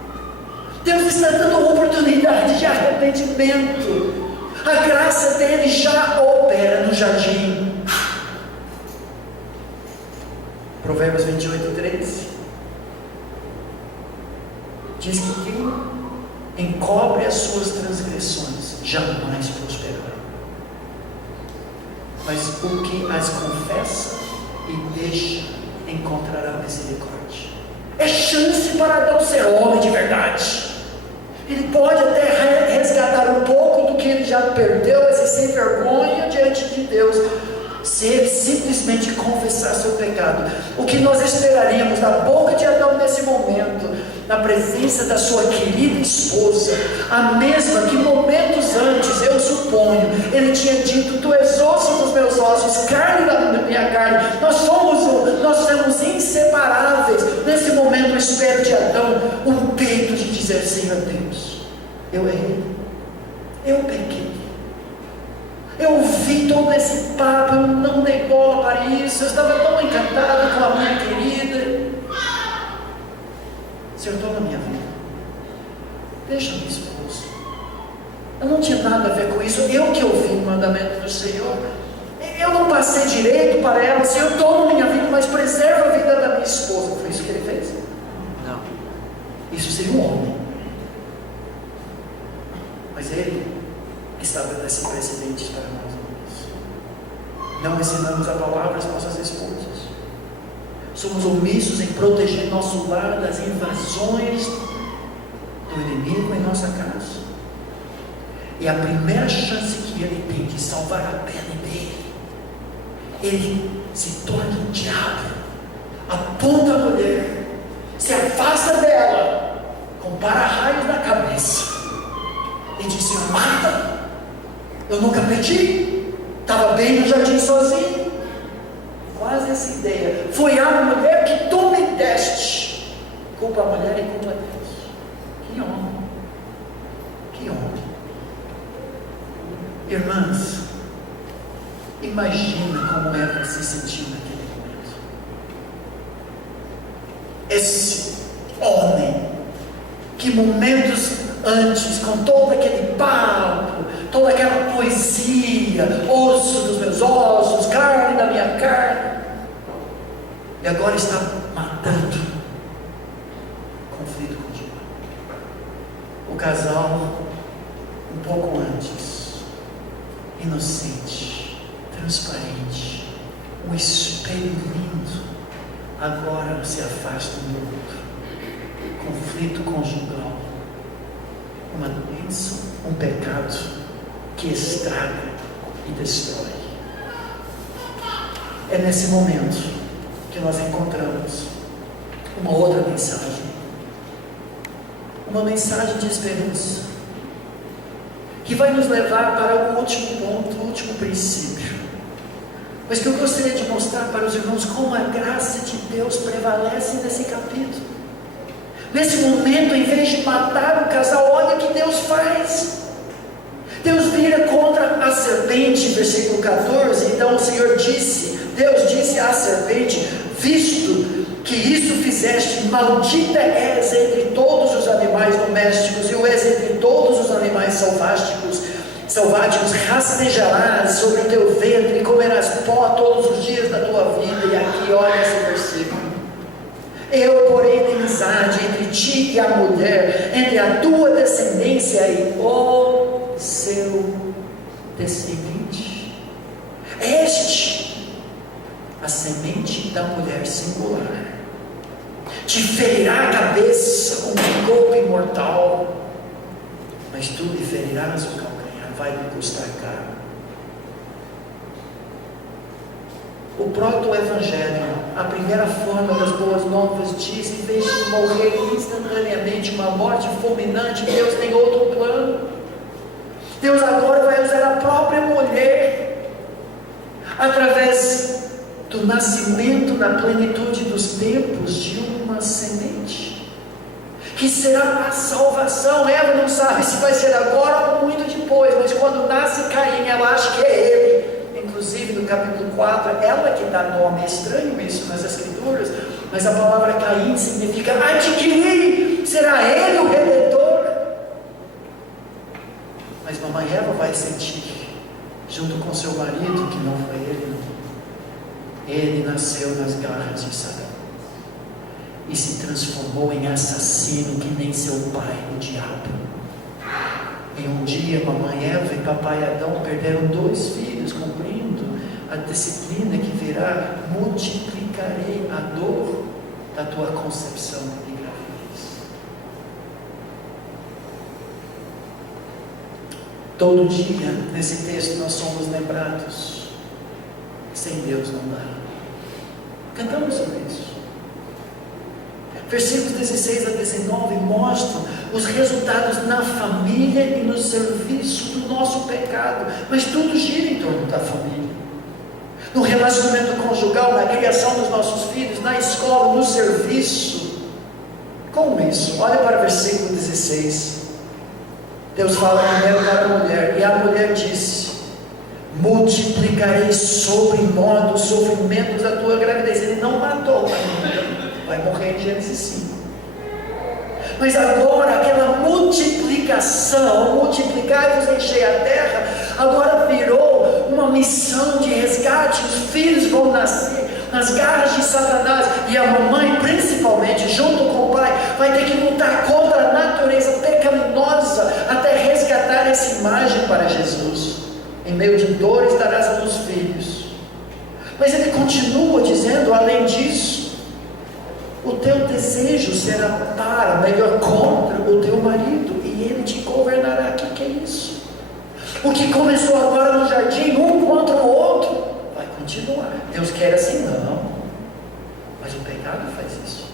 Deus está dando oportunidade de arrependimento. A graça dele já opera no jardim. Provérbios 28:13 diz que quem encobre as suas transgressões jamais prosperará, mas o que as confessa e deixa encontrará misericórdia. É chance para Adão ser homem de verdade. Ele pode até resgatar um pouco do que ele já perdeu, esse sem vergonha diante de Deus, se ele simplesmente confessar seu pecado. O que nós esperaríamos da boca de Adão nesse momento, na presença da sua querida esposa, a mesma que momentos antes, eu suponho, ele tinha dito: tu és osso dos meus ossos, carne da minha carne, nós somos inseparáveis. Nesse momento eu espero de Adão um peito de dizer: Senhor Deus, eu errei, eu pequei, eu ouvi todo esse papo, eu não dei bola para isso, eu estava tão encantado com a minha querida. Senhor, toma minha vida, deixa minha esposa, eu não tinha nada a ver com isso, eu que ouvi o mandamento do Senhor, eu não passei direito para ela. Senhor, toma minha vida, mas preserva a vida da minha esposa. Foi isso que ele fez? Não. Isso seria um homem, mas ele estabelece precedentes para nós. Não ensinamos a palavra às nossas esposas. Somos omissos em proteger nosso lar das invasões do inimigo em nossa casa. E a primeira chance que ele tem de salvar a pele dele, ele se torna um diabo, aponta a mulher, se afasta dela, com para-raios na cabeça, e diz: Senhor, mata, eu nunca pedi, estava bem no jardim sozinho. Quase essa ideia. Foi a mulher que tu me deste. Culpa a mulher e culpa a Deus. Que homem, que homem. Irmãs, imagina como Eva se sentiu naquele momento. Esse homem que momentos antes, com todo aquele papo, toda aquela poesia, osso dos meus ossos, carne da minha carne, e agora está matando. Conflito conjugal. O casal, um pouco antes, inocente, transparente, um espelho lindo, agora se afasta do outro. Conflito conjugal, uma doença, um pecado que estraga e destrói. É nesse momento que nós encontramos uma outra mensagem, uma mensagem de esperança, que vai nos levar para o último ponto, o último princípio, mas que eu gostaria de mostrar para os irmãos como a graça de Deus prevalece nesse capítulo. Nesse momento, em vez de matar o casal, olha o que Deus faz. Deus vira contra a serpente, versículo 14. Então o Senhor disse, Deus disse à serpente: visto que isso fizeste, maldita és entre todos os animais domésticos, e o és entre todos os animais selváticos, rastejarás sobre o teu ventre, e comerás pó todos os dias da tua vida. E aqui olha esse versículo: eu porei inimizade entre ti e a mulher, entre a tua descendência e o seu descendente. a semente da mulher singular, te ferirá a cabeça com um golpe mortal, mas tu lhe ferirás o calcanhar, vai lhe custar caro. O proto-evangelho, a primeira forma das boas novas, diz: em vez de morrer instantaneamente uma morte fulminante, Deus tem outro plano. Deus agora vai usar a própria mulher, através do nascimento na plenitude dos tempos, de uma semente, que será a salvação. Eva não sabe se vai ser agora ou muito depois, mas quando nasce Caim, ela acha que é ele. Inclusive no capítulo 4, ela que dá nome. É estranho isso nas escrituras, mas a palavra Caim significa adquirir, será ele o redentor. Mas mamãe Eva vai sentir, junto com seu marido, que não foi ele, não. Ele nasceu nas garras de Satã e se transformou em assassino que nem seu pai, o diabo. Em um dia, mamãe Eva e papai Adão perderam 2 filhos, cumprindo a disciplina que virá: multiplicarei a dor da tua concepção e gravidez. Todo dia, nesse texto, nós somos lembrados: sem Deus não dá. Cantamos sobre isso. Versículos 16 a 19 mostram os resultados na família e no serviço do nosso pecado, mas tudo gira em torno da família. No relacionamento conjugal, na criação dos nossos filhos, na escola, no serviço. Como isso? Olha para o versículo 16. Deus fala primeiro para a mulher, e a mulher disse: multiplicarei sobremodo os sofrimentos da tua gravidez. Ele não matou ainda, vai morrer em Gênesis 5. Mas agora aquela multiplicação, multiplicai-vos, enchei a terra, agora virou uma missão de resgate. Os filhos vão nascer nas garras de Satanás, e a mamãe, principalmente, junto com o pai, vai ter que lutar contra a natureza pecaminosa até resgatar essa imagem para Jesus. Em meio de dores darás a luz filhos. Mas ele continua dizendo, além disso, o teu desejo será para, melhor, contra o teu marido, e ele te governará. O que é isso? O que começou agora no jardim, um contra o outro, vai continuar. Deus quer assim? Não. Mas o pecado faz isso.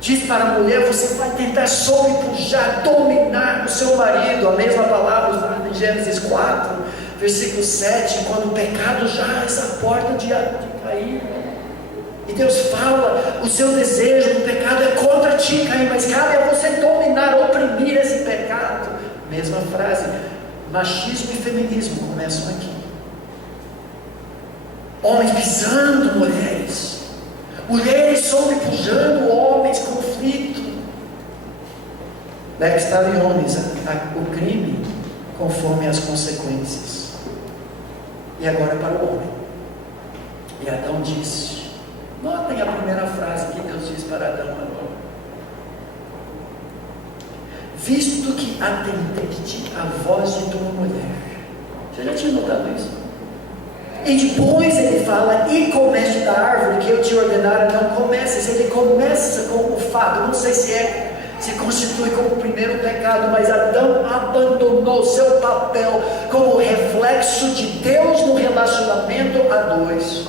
Diz para a mulher: você vai tentar sobrepujar, dominar o seu marido. A mesma palavra usada em Gênesis 4, versículo 7, quando o pecado jaz à porta de cair. E Deus fala: o seu desejo do pecado é contra ti, Caim, mas cabe a você dominar, oprimir esse pecado. Mesma frase. Machismo e feminismo começam aqui. Homens pisando mulheres, mulheres sobrepujando homens, conflito. Lex talionis, o crime conforme as consequências. E agora para o homem. E Adão disse, notem a primeira frase que Deus diz para Adão agora: visto que atendeste a voz de tua mulher. Você já tinha notado isso? E depois ele fala: e comeste da árvore que eu te ordenara não comeces. Ele começa com o fato, não sei se constitui como o primeiro pecado, mas Adão abandonou seu papel como reflexo de Deus no relacionamento a dois.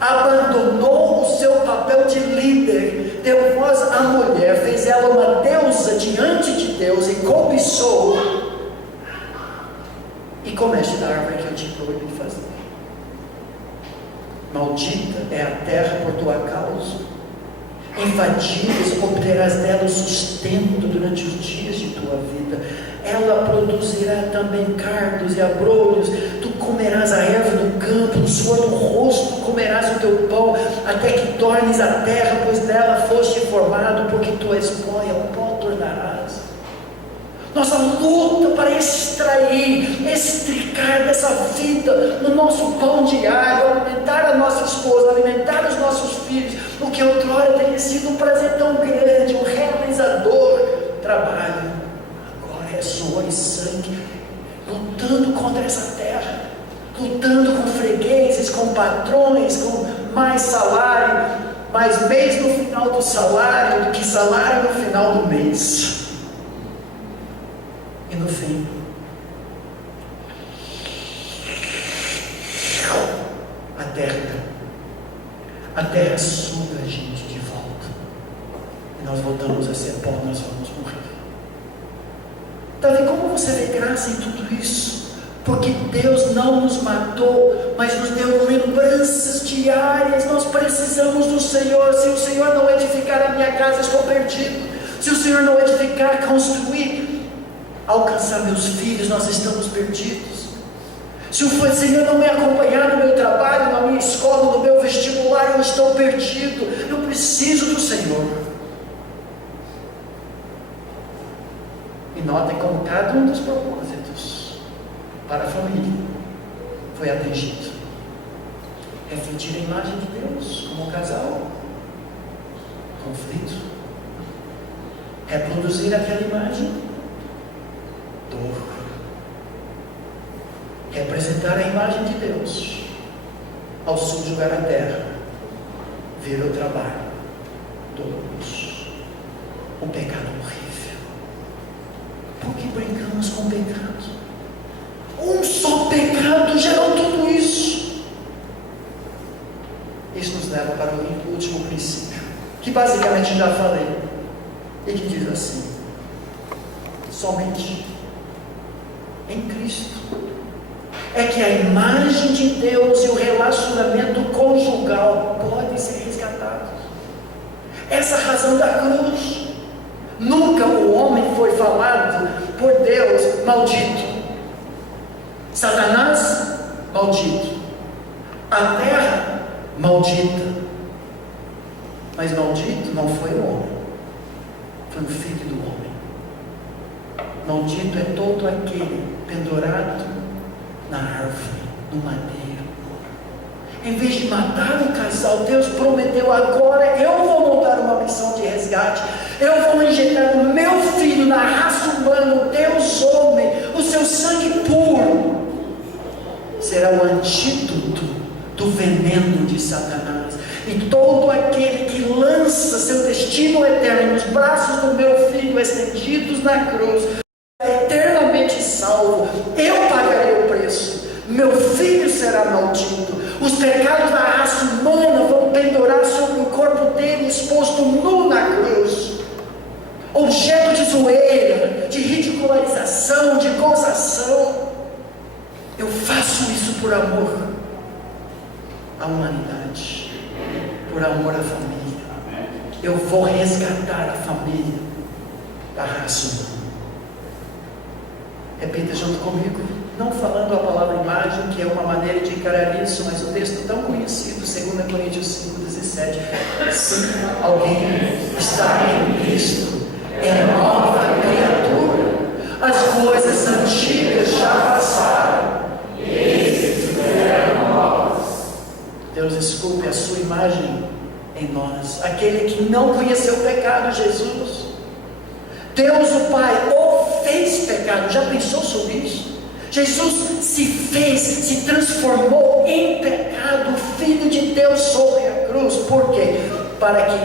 Abandonou o seu papel de líder, deu voz à mulher, fez ela uma deusa diante de Deus e cobiçou. E comeste da árvore que eu te proibi fazer. Maldita é a terra por tua causa, em fadigas obterás dela o sustento durante os dias de tua vida. Ela produzirá também cardos e abrolhos. Tu comerás a erva do campo, no suor do rosto comerás o teu pão, até que tornes a terra, pois dela foste formado, porque tu és pó e ao pó tornarás. Nossa luta para extrair, extricar dessa vida no nosso pão diário, alimentar a nossa esposa, alimentar os nossos filhos, o que outrora teria sido um prazer tão grande, um realizador trabalho, agora é suor e sangue, lutando contra essa terra. lutando com fregueses, com patrões, com mais salário, mais mês no final do salário do que salário no final do mês. E no fim, a terra suga a gente de volta, e nós voltamos a ser pó, nós vamos morrer. Davi, como você vê graça em tudo isso? Porque Deus não nos matou, mas nos deu lembranças diárias. Nós precisamos do Senhor. Se o Senhor não edificar a minha casa, estou perdido. Se o Senhor não edificar, construir, alcançar meus filhos, nós estamos perdidos. Se o Senhor não me acompanhar no meu trabalho, na minha escola, no meu vestibular, eu estou perdido. Eu preciso do Senhor. E notem como cada um dos propósitos para a família foi atingido. Refletir a imagem de Deus como casal, conflito. Reproduzir aquela imagem, dor. Representar a imagem de Deus ao subjugar a terra, ver o trabalho doloroso, o pecado horrível. Por que brincamos com o pecado? Um só pecado gerou tudo isso. Isso nos leva para o último princípio, que basicamente já falei, e que diz assim: somente em Cristo é que a imagem de Deus e o relacionamento conjugal podem ser resgatados. Essa razão da cruz. Nunca o homem foi falado por Deus maldito. Satanás, maldito. A terra, maldita. Mas maldito não foi o homem, foi o filho do homem. Maldito é todo aquele pendurado na árvore, no madeiro. Em vez de matar o casal, Deus prometeu: agora eu vou montar uma missão de resgate. Eu vou injetar o meu filho na raça humana, o Deus homem, o seu sangue puro será o antídoto do veneno de Satanás. E todo aquele que lança seu destino eterno nos braços do meu filho estendidos na cruz é eternamente salvo. Eu pagarei o preço. Meu filho será maldito. Os pecados da raça humana vão pendurar sobre o corpo dele, exposto nu na cruz, objeto de zoeira, de ridicularização, de gozação. Eu faço isso por amor à humanidade, por amor à família. Eu vou resgatar a família da raça humana. Repita junto comigo, não falando a palavra imagem, que é uma maneira de encarar isso, mas o texto tão conhecido, 2 Coríntios 5,17. Se alguém está em Cristo, é nova criatura. As coisas antigas já passaram, eis que fizeram novas. Deus esculpe a sua imagem em nós, aquele que não conheceu o pecado, Jesus. Deus o Pai o fez pecado. Já pensou sobre isso? Jesus se fez, se transformou em pecado, o Filho de Deus sobre a cruz. Por quê? Para que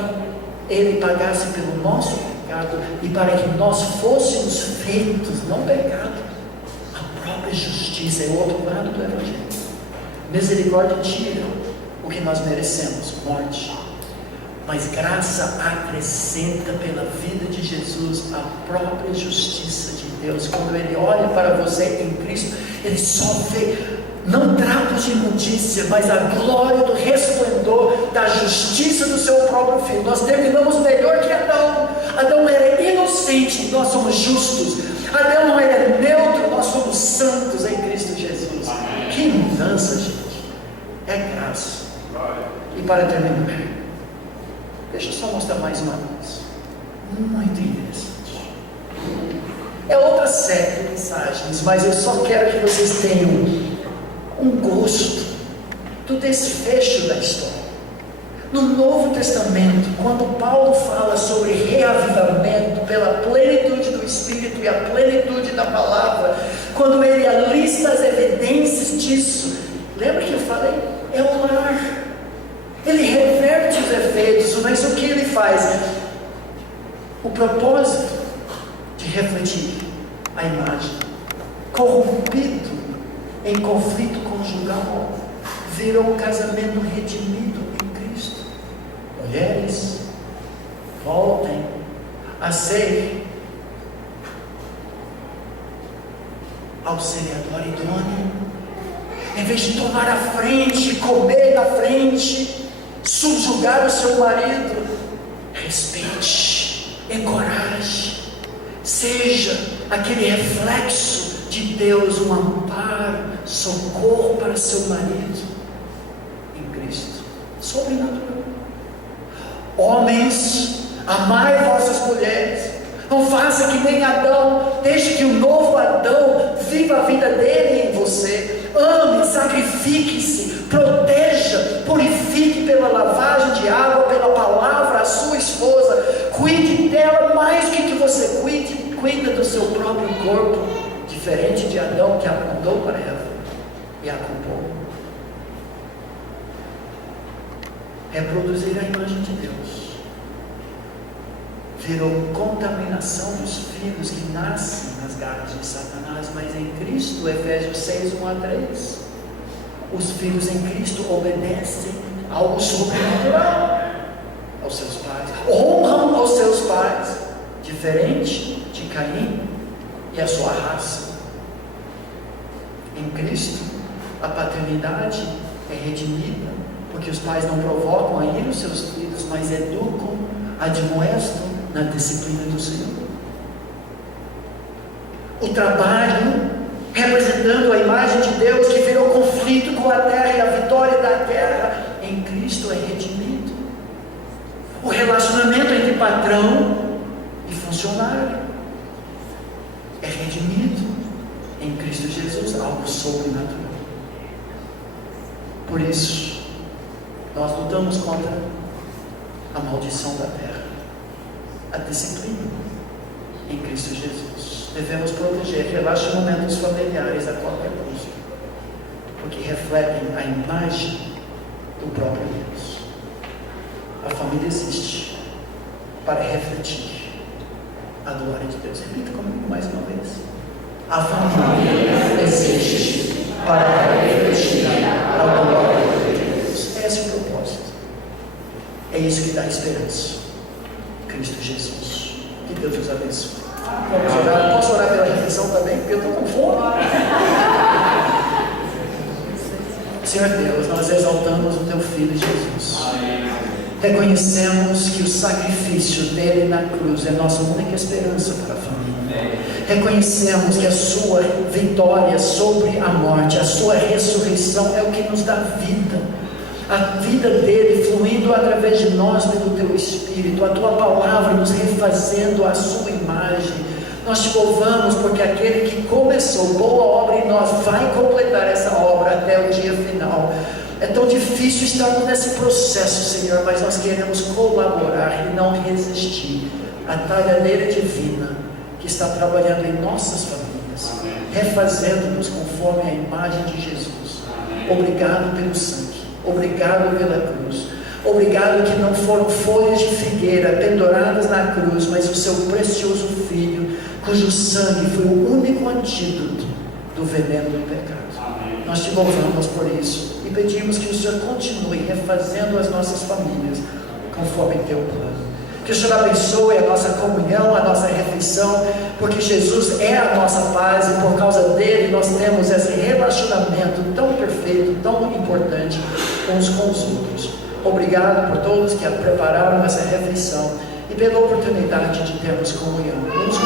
Ele pagasse pelo nosso pecado e para que nós fôssemos feitos, não pecado, a própria justiça. É o outro lado do Evangelho. Misericórdia tira o que nós merecemos, morte. Mas graça acrescenta pela vida de Jesus a própria justiça de Deus. Quando Ele olha para você em Cristo, Ele só vê não trapos de imundícia, mas a glória do resplendor da justiça do seu próprio Filho. Nós terminamos melhor que Adão. Adão era inocente, nós somos justos. Adão não era neutro, nós somos santos em Cristo Jesus. Que mudança, gente! É graça. E para terminar, deixa eu só mostrar mais uma coisa muito interessante. É outra série de mensagens, mas eu só quero que vocês tenham um gosto do desfecho da história. No Novo Testamento, quando Paulo fala sobre reavivamento pela plenitude do Espírito e a plenitude da palavra, quando ele alista as evidências disso, Lembra que eu falei? É o lar. Ele reverte os efeitos, mas o que ele faz? O propósito de refletir a imagem, corrompido em conflito conjugal, virou um casamento redimido em Cristo. Mulheres, voltem a ser auxiliador idôneo, em vez de tomar a frente, comer na frente, subjugar o seu marido. Respeite, encoraje, seja aquele reflexo de Deus, um amparo, socorro para seu marido em Cristo, sobrenatural. Homens, amai vossas mulheres, não faça que nem Adão, deixe que o novo Adão viva a vida dele em você. Ame, sacrifique-se, proteja, purifique pela lavagem de água, pela palavra a sua esposa, cuide dela mais do que você cuida do seu próprio corpo, diferente de Adão, que apontou para ela e a culpou. Reproduzir a imagem de Deus virou contaminação dos filhos que nascem nas garras de Satanás, mas em Cristo, Efésios 6, 1 a 3, os filhos em Cristo obedecem ao sobrenatural, aos seus pais, honram aos seus pais, diferente de Caim e a sua raça. Em Cristo, a paternidade é redimida, porque os pais não provocam a ira os seus filhos, mas educam, admoestam na disciplina do Senhor. O trabalho, representando a imagem de Deus, que virou conflito com a terra e a vitória da terra, em Cristo é redimido. O relacionamento entre patrão e funcionário é redimido em Cristo Jesus, algo sobrenatural. Por isso, nós lutamos contra a maldição da terra, a disciplina em Cristo Jesus. Devemos proteger relacionamentos familiares a qualquer custo, porque refletem a imagem do próprio Deus. A família existe para refletir a glória de Deus. Repita comigo mais uma vez. A família existe para refletir a glória de Deus. Esse é o propósito. É isso que dá esperança. Cristo Jesus. Que Deus os abençoe. Vamos orar. Posso orar pela refeição também? Porque eu estou com fome. Senhor Deus, nós exaltamos o Teu Filho Jesus. Reconhecemos que o sacrifício dele na cruz é nossa única esperança para a família. Reconhecemos que a sua vitória sobre a morte, a sua ressurreição é o que nos dá vida. A vida dele fluindo através de nós pelo Teu Espírito, a Tua palavra nos refazendo a sua imagem. Nós te louvamos porque aquele que começou boa obra em nós vai completar essa obra até o dia final. É tão difícil estarmos nesse processo, Senhor, mas nós queremos colaborar e não resistir à talhadeira divina que está trabalhando em nossas famílias, refazendo-nos conforme a imagem de Jesus. Obrigado pelo sangue. Obrigado pela cruz. Obrigado que não foram folhas de figueira penduradas na cruz, mas o seu precioso Filho, cujo sangue foi o único antídoto do veneno do pecado. Amém. Nós te louvamos por isso e pedimos que o Senhor continue refazendo as nossas famílias conforme teu plano. Que o Senhor abençoe a nossa comunhão, a nossa refeição, porque Jesus é a nossa paz e por causa dele nós temos esse relacionamento tão perfeito, tão importante uns com os outros. Obrigado por todos que prepararam essa refeição e pela oportunidade de termos comunhão uns